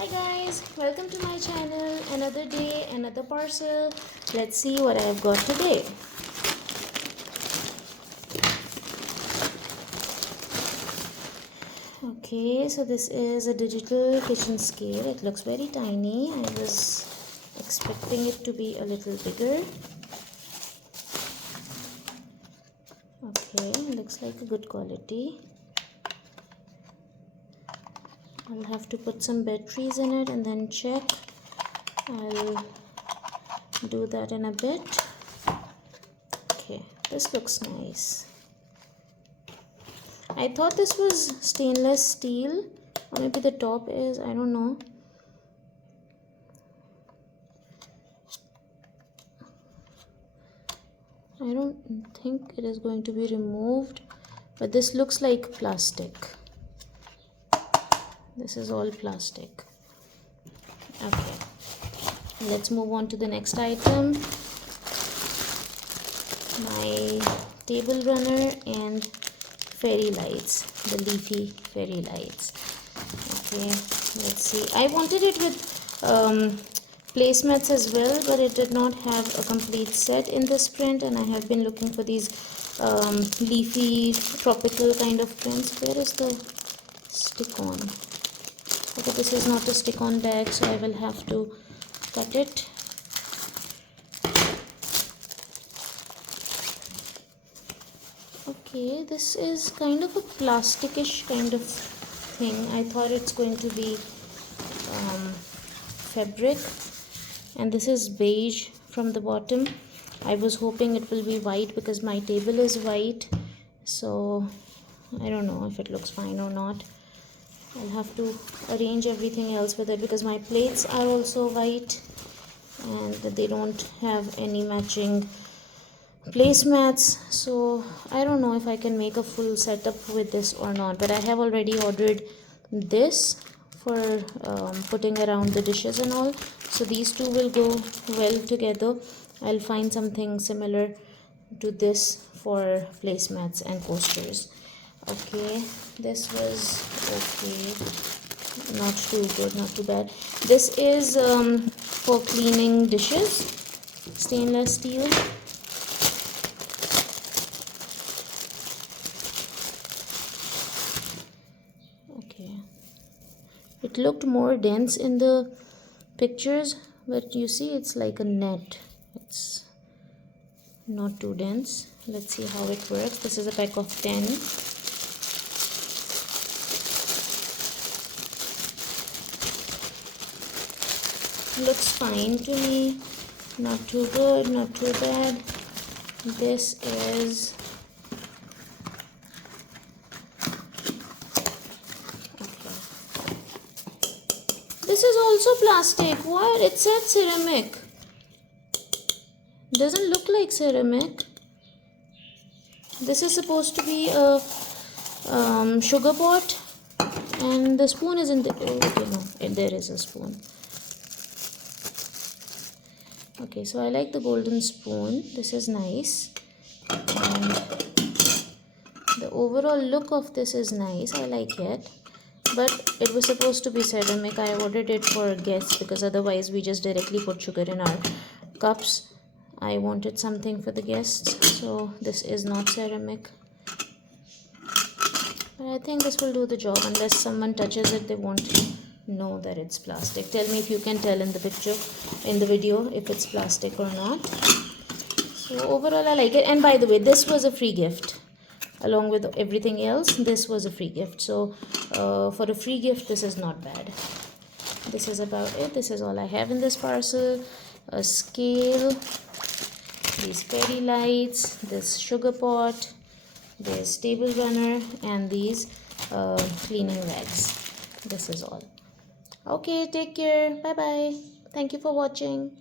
Hi guys, welcome to my channel. Another day, another parcel. Let's see what I have got today. Okay, so this is a digital kitchen scale. It looks very tiny. I was expecting it to be a little bigger. Okay, looks like a good quality. I'll have to put some batteries in it and then check. I'll do that in a bit. Okay, this looks nice. I thought this was stainless steel, or maybe the top is, I don't know. I don't think it is going to be removed, but this looks like plastic. This is all plastic. Okay, let's move on to the next item. My table runner and fairy lights, the leafy fairy lights. Okay, let's see. I wanted it with placemats as well, but it did not have a complete set in this print, and I have been looking for these leafy tropical kind of prints. Where is the stick-on? Okay, this is not a stick-on tag, so I will have to cut it. Okay, this is kind of a plasticish kind of thing. I thought it's going to be fabric, and this is beige from the bottom. I was hoping it will be white because my table is white, so I don't know if it looks fine or not. I'll have to arrange everything else with it because my plates are also white and they don't have any matching placemats, so I don't know if I can make a full setup with this or not, but I have already ordered this for putting around the dishes and all, so these two will go well together. I'll find something similar to this for placemats and coasters. Okay, this was okay, not too good, not too bad. This is for cleaning dishes, stainless steel. Okay, it looked more dense in the pictures, but you see it's like a net. It's not too dense. Let's see how it works. This is a pack of 10. Looks fine to me, not too good, not too bad. This is this is also plastic. What? It said ceramic. Doesn't look like ceramic. This is supposed to be a sugar pot, and the spoon is in the. Okay, no, there is a spoon. Okay, so I like the golden spoon. This is nice, and the overall look of this is nice. I like it, but it was supposed to be ceramic. I ordered it for guests because otherwise we just directly put sugar in our cups. I wanted something for the guests, so this is not ceramic, but I think this will do the job. Unless someone touches it, they won't know that it's plastic. Tell me if you can tell in the picture, in the video, if it's plastic or not. So overall I like it. And by the way, this was a free gift along with everything else. This was a free gift, so for a free gift, this is not bad. This is about it. This is all I have in this parcel. A scale, these fairy lights, this sugar pot, this table runner, and these cleaning rags. This is all. Okay, take care. Bye bye. Thank you for watching.